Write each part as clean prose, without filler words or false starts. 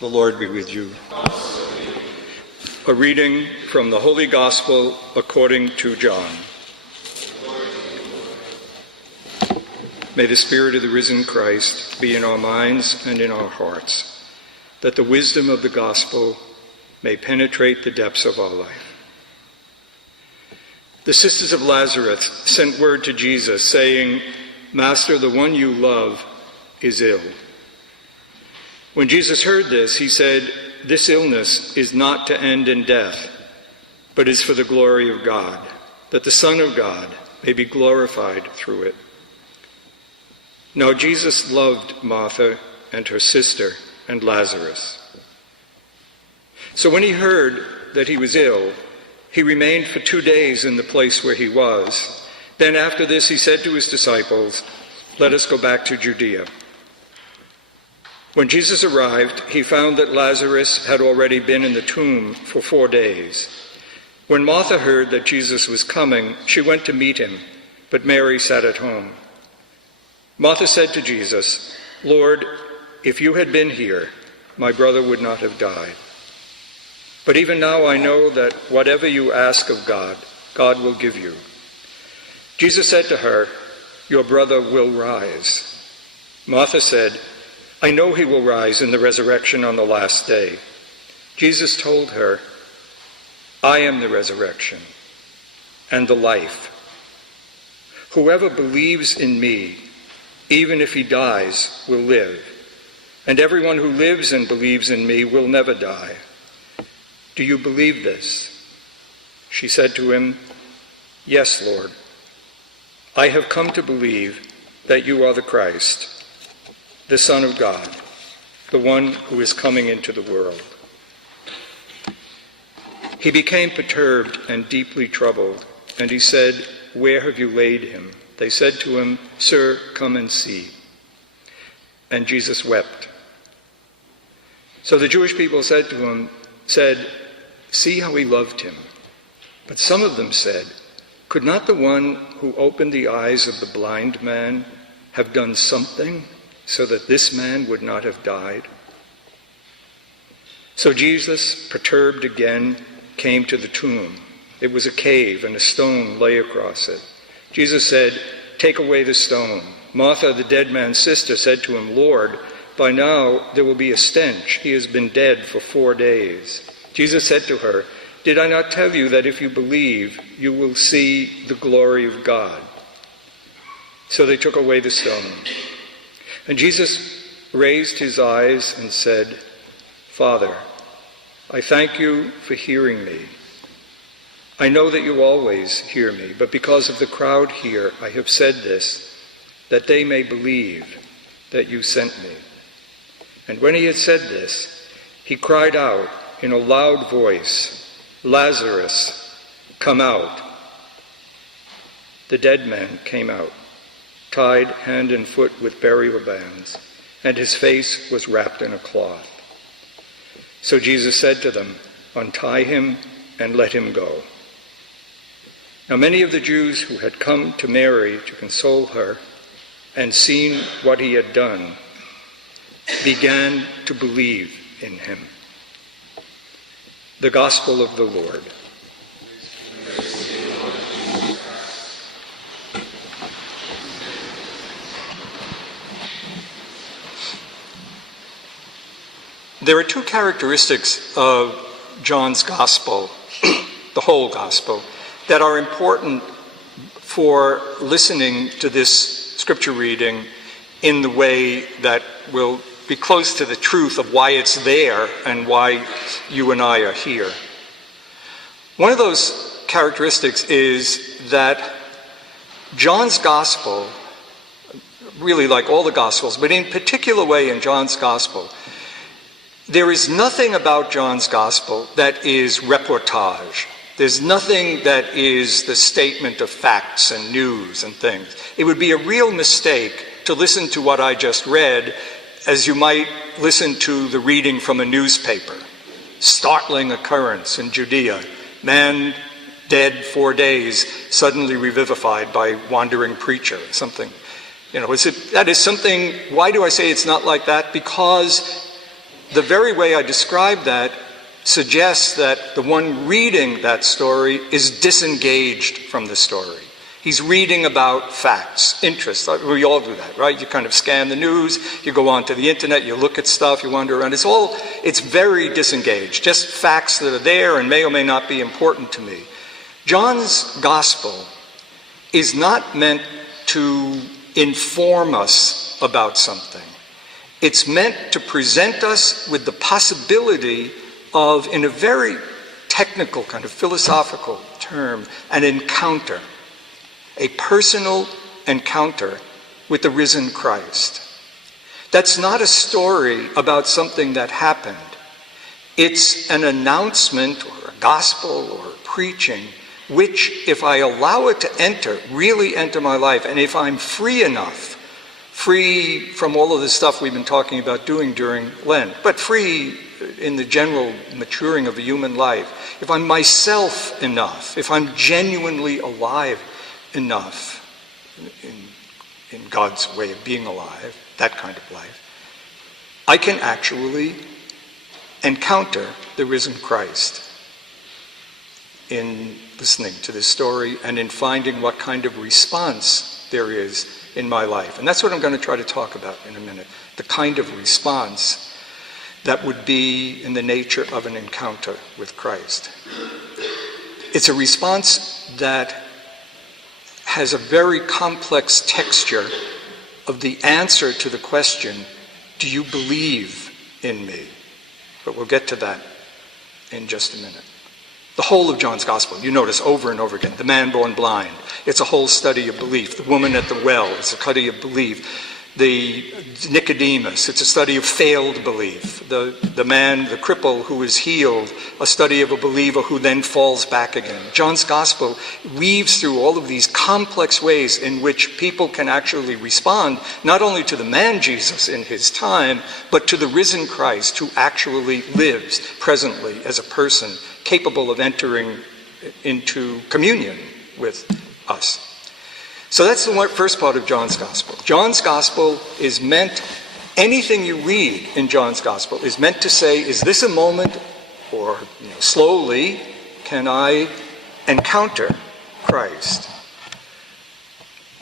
The Lord be with you. A reading from the Holy Gospel according to John. May the Spirit of the risen Christ be in our minds and in our hearts, that the wisdom of the gospel may penetrate the depths of our life. The sisters of Lazarus sent word to Jesus, saying, "Master, the one you love is ill." When Jesus heard this, he said, "This illness is not to end in death, but is for the glory of God, that the Son of God may be glorified through it." Now Jesus loved Martha and her sister and Lazarus. So when he heard that he was ill, he remained for 2 days in the place where he was. Then after this he said to his disciples, "Let us go back to Judea." When Jesus arrived, he found that Lazarus had already been in the tomb for 4 days. When Martha heard that Jesus was coming, she went to meet him, but Mary sat at home. Martha said to Jesus, "Lord, if you had been here, my brother would not have died. But even now I know that whatever you ask of God, God will give you." Jesus said to her, "Your brother will rise." Martha said, "I know he will rise in the resurrection on the last day." Jesus told her, "I am the resurrection and the life. Whoever believes in me, even if he dies, will live. And everyone who lives and believes in me will never die. Do you believe this?" She said to him, "Yes, Lord. I have come to believe that you are the Christ, the Son of God, the one who is coming into the world." He became perturbed and deeply troubled, and he said, "Where have you laid him?" They said to him, "Sir, come and see." And Jesus wept. So the Jewish people said, "See how he loved him." But some of them said, "Could not the one who opened the eyes of the blind man have done something so that this man would not have died?" So Jesus, perturbed again, came to the tomb. It was a cave, and a stone lay across it. Jesus said, "Take away the stone." Martha, the dead man's sister, said to him, "Lord, by now there will be a stench. He has been dead for 4 days." Jesus said to her, "Did I not tell you that if you believe, you will see the glory of God?" So they took away the stone. And Jesus raised his eyes and said, "Father, I thank you for hearing me. I know that you always hear me, but because of the crowd here, I have said this, that they may believe that you sent me." And when he had said this, he cried out in a loud voice, "Lazarus, come out." The dead man came out, tied hand and foot with burial bands, and his face was wrapped in a cloth. So Jesus said to them, "Untie him and let him go." Now many of the Jews who had come to Mary to console her and seen what he had done began to believe in him. The Gospel of the Lord. There are 2 characteristics of John's Gospel, the whole Gospel, that are important for listening to this scripture reading in the way that will be close to the truth of why it's there and why you and I are here. One of those characteristics is that John's Gospel, really like all the Gospels, but in particular way in John's Gospel, there is nothing about John's Gospel that is reportage. There's nothing that is the statement of facts and news and things. It would be a real mistake to listen to what I just read as you might listen to the reading from a newspaper. Startling occurrence in Judea. Man dead 4 days, suddenly revivified by wandering preacher, something. That is something, why do I say it's not like that? Because the very way I describe that suggests that the one reading that story is disengaged from the story. He's reading about facts, interests. We all do that, right? You kind of scan the news, you go onto the internet, you look at stuff, you wander around. It's very disengaged, just facts that are there and may or may not be important to me. John's gospel is not meant to inform us about something. It's meant to present us with the possibility of, in a very technical kind of philosophical term, an encounter. A personal encounter with the risen Christ. That's not a story about something that happened. It's an announcement or a gospel or a preaching which, if I allow it to really enter my life, and if I'm free enough, free from all of the stuff we've been talking about doing during Lent, but free in the general maturing of a human life, if I'm myself enough, if I'm genuinely alive enough in God's way of being alive, that kind of life, I can actually encounter the risen Christ in listening to this story and in finding what kind of response there is in my life. And that's what I'm going to try to talk about in a minute, the kind of response that would be in the nature of an encounter with Christ. It's a response that has a very complex texture of the answer to the question, do you believe in me? But we'll get to that in just a minute. The whole of John's Gospel, you notice over and over again, the man born blind, it's a whole study of belief. The woman at the well, it's a study of belief. The Nicodemus, it's a study of failed belief. The man, the cripple who is healed, a study of a believer who then falls back again. John's Gospel weaves through all of these complex ways in which people can actually respond, not only to the man Jesus in his time, but to the risen Christ who actually lives presently as a person capable of entering into communion with us. So that's the first part of John's Gospel. John's Gospel is meant, anything you read in John's Gospel is meant to say, is this a moment, or slowly, can I encounter Christ?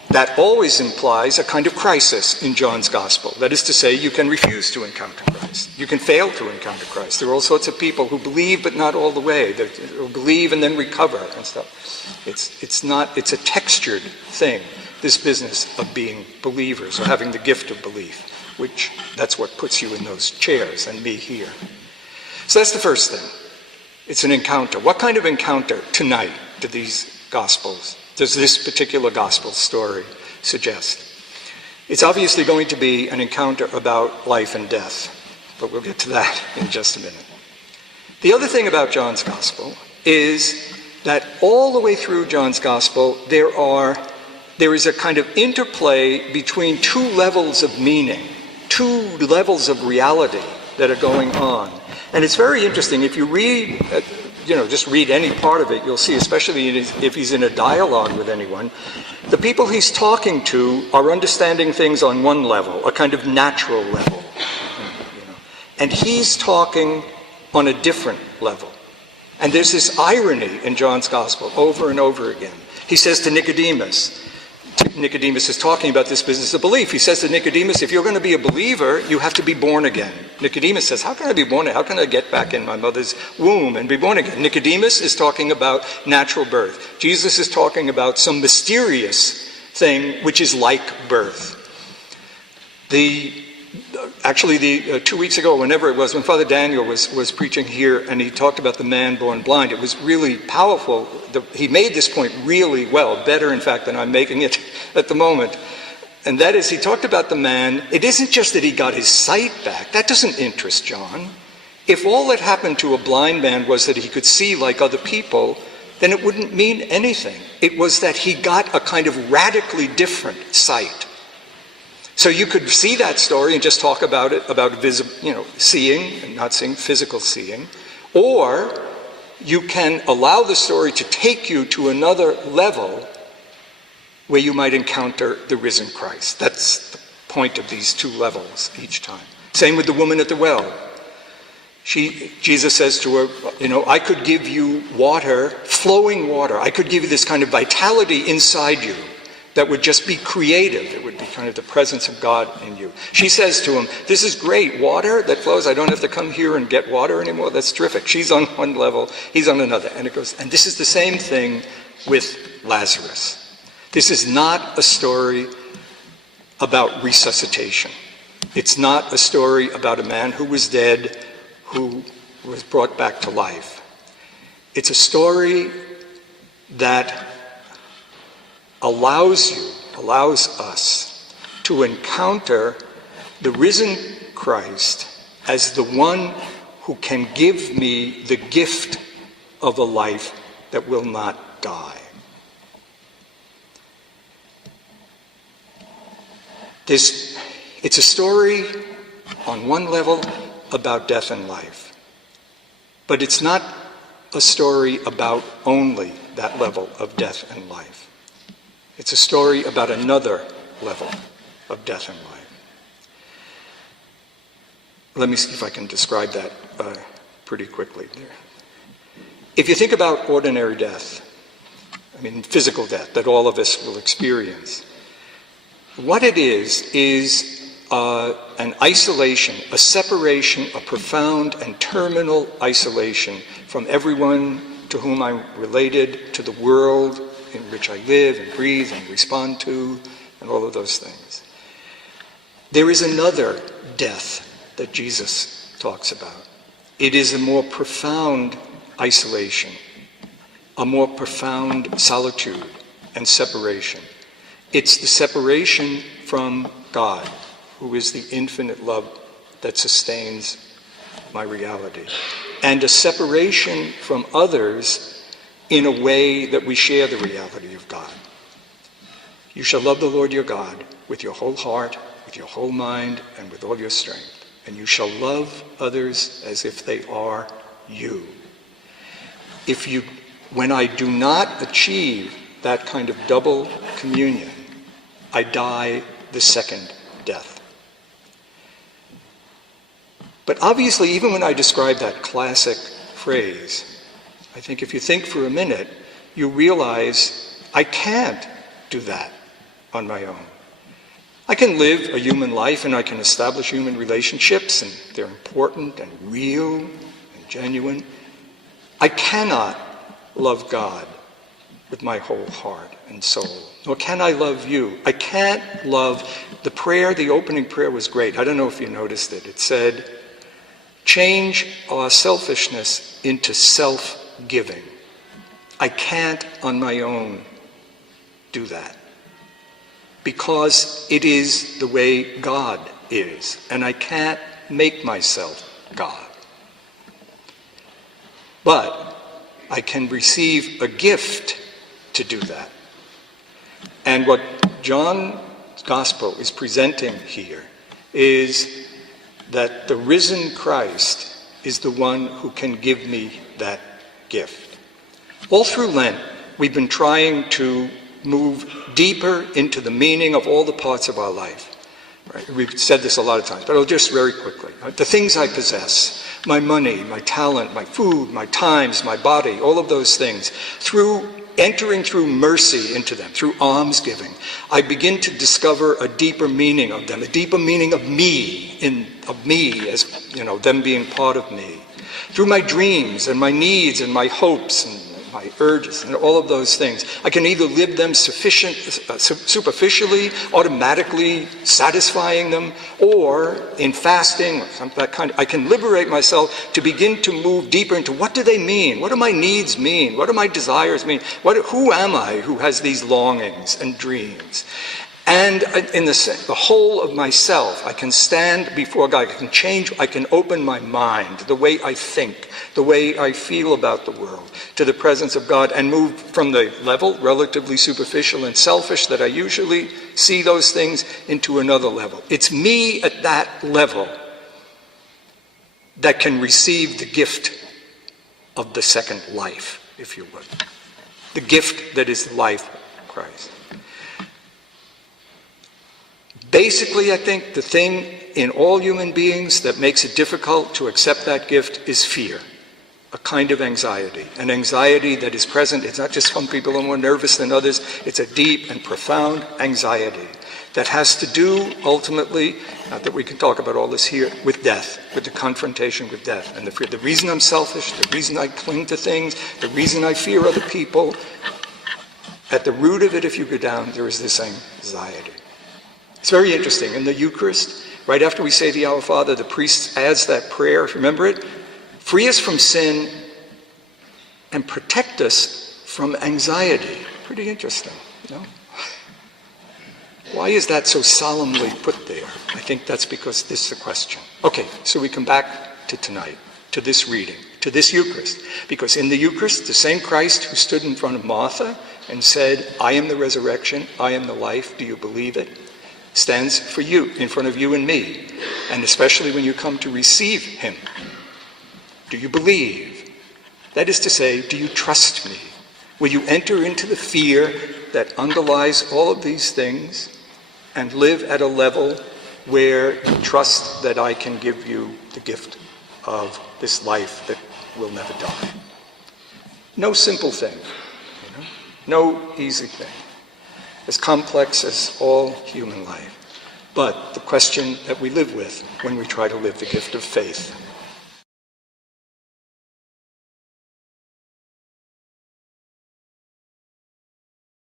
That always implies a kind of crisis in John's Gospel. That is to say, you can refuse to encounter Christ. You can fail to encounter Christ. There are all sorts of people who believe but not all the way, who believe and then recover and stuff. It's a textured thing, this business of being believers or having the gift of belief, which that's what puts you in those chairs and me here. So that's the first thing. It's an encounter. What kind of encounter tonight do these Gospels, does this particular Gospel story suggest? It's obviously going to be an encounter about life and death, but we'll get to that in just a minute. The other thing about John's Gospel is that all the way through John's Gospel, there is a kind of interplay between two levels of meaning, two levels of reality that are going on. And it's very interesting. If you read, just read any part of it, you'll see, especially if he's in a dialogue with anyone, the people he's talking to are understanding things on one level, a kind of natural level. And he's talking on a different level. And there's this irony in John's Gospel over and over again. He says to Nicodemus is talking about this business of belief. He says to Nicodemus, if you're going to be a believer, you have to be born again. Nicodemus says, how can I be born again? How can I get back in my mother's womb and be born again? Nicodemus is talking about natural birth. Jesus is talking about some mysterious thing which is like birth. Actually, 2 weeks ago, whenever it was, when Father Daniel was preaching here and he talked about the man born blind, it was really powerful. He made this point really well, better in fact than I'm making it at the moment. And that is, he talked about the man. It isn't just that he got his sight back. That doesn't interest John. If all that happened to a blind man was that he could see like other people, then it wouldn't mean anything. It was that he got a kind of radically different sight. So you could see that story and just talk about it, about seeing and not seeing, physical seeing. Or you can allow the story to take you to another level where you might encounter the risen Christ. That's the point of these two levels each time. Same with the woman at the well. Jesus says to her, I could give you water, flowing water. I could give you this kind of vitality inside you that would just be creative. It would be kind of the presence of God in you. She says to him, this is great, water that flows. I don't have to come here and get water anymore. That's terrific. She's on one level, he's on another. And it goes, and this is the same thing with Lazarus. This is not a story about resuscitation. It's not a story about a man who was dead, who was brought back to life. It's a story that allows us to encounter the risen Christ as the one who can give me the gift of a life that will not die. It's a story on one level about death and life, but it's not a story about only that level of death and life. It's a story about another level of death and life. Let me see if I can describe that pretty quickly. If you think about ordinary death, physical death that all of us will experience, what it is an isolation, a separation, a profound and terminal isolation from everyone to whom I'm related, to the world in which I live and breathe and respond to, and all of those things. There is another death that Jesus talks about. It is a more profound isolation, a more profound solitude and separation. It's the separation from God, who is the infinite love that sustains my reality, and a separation from others in a way that we share the reality of God. You shall love the Lord your God with your whole heart, with your whole mind, and with all your strength. And you shall love others as if they are you. When I do not achieve that kind of double communion, I die the second death. But obviously, even when I describe that classic phrase, I think if you think for a minute, you realize I can't do that on my own. I can live a human life and I can establish human relationships, and they're important and real and genuine. I cannot love God with my whole heart and soul, nor can I love you. I can't love the opening prayer was great. I don't know if you noticed it. It said, change our selfishness into self-giving. I can't on my own do that, because it is the way God is, and I can't make myself God. But I can receive a gift to do that. And what John's Gospel is presenting here is that the risen Christ is the one who can give me that gift. All through Lent, we've been trying to move deeper into the meaning of all the parts of our life. Right? We've said this a lot of times, but I'll just very quickly. The things I possess, my money, my talent, my food, my times, my body, all of those things, through entering through mercy into them, through almsgiving, I begin to discover a deeper meaning of them, a deeper meaning of me, as, them being part of me. Through my dreams and my needs and my hopes and my urges and all of those things, I can either live them superficially, automatically satisfying them, or in fasting, or that kind. I can liberate myself to begin to move deeper into what do they mean? What do my needs mean? What do my desires mean? Who am I who has these longings and dreams? And in the whole of myself, I can stand before God. I can change, I can open my mind, the way I think, the way I feel about the world, to the presence of God, and move from the level, relatively superficial and selfish, that I usually see those things, into another level. It's me at that level that can receive the gift of the second life, if you would. The gift that is the life of Christ. Basically, I think the thing in all human beings that makes it difficult to accept that gift is fear, a kind of anxiety, an anxiety that is present. It's not just some people are more nervous than others. It's a deep and profound anxiety that has to do ultimately, not that we can talk about all this here, with death, with the confrontation with death. And the reason I'm selfish, the reason I cling to things, the reason I fear other people, at the root of it, if you go down, there is this anxiety. It's very interesting. In the Eucharist, right after we say the Our Father, the priest adds that prayer, remember it? Free us from sin and protect us from anxiety. Pretty interesting, you know? Why is that so solemnly put there? I think that's because this is the question. Okay, so we come back to tonight, to this reading, to this Eucharist. Because in the Eucharist, the same Christ who stood in front of Martha and said, I am the resurrection, I am the life, do you believe it? Stands for you, in front of you and me. And especially when you come to receive him. Do you believe? That is to say, do you trust me? Will you enter into the fear that underlies all of these things and live at a level where you trust that I can give you the gift of this life that will never die? No simple thing, you know? No easy thing. As complex as all human life. But the question that we live with when we try to live the gift of faith.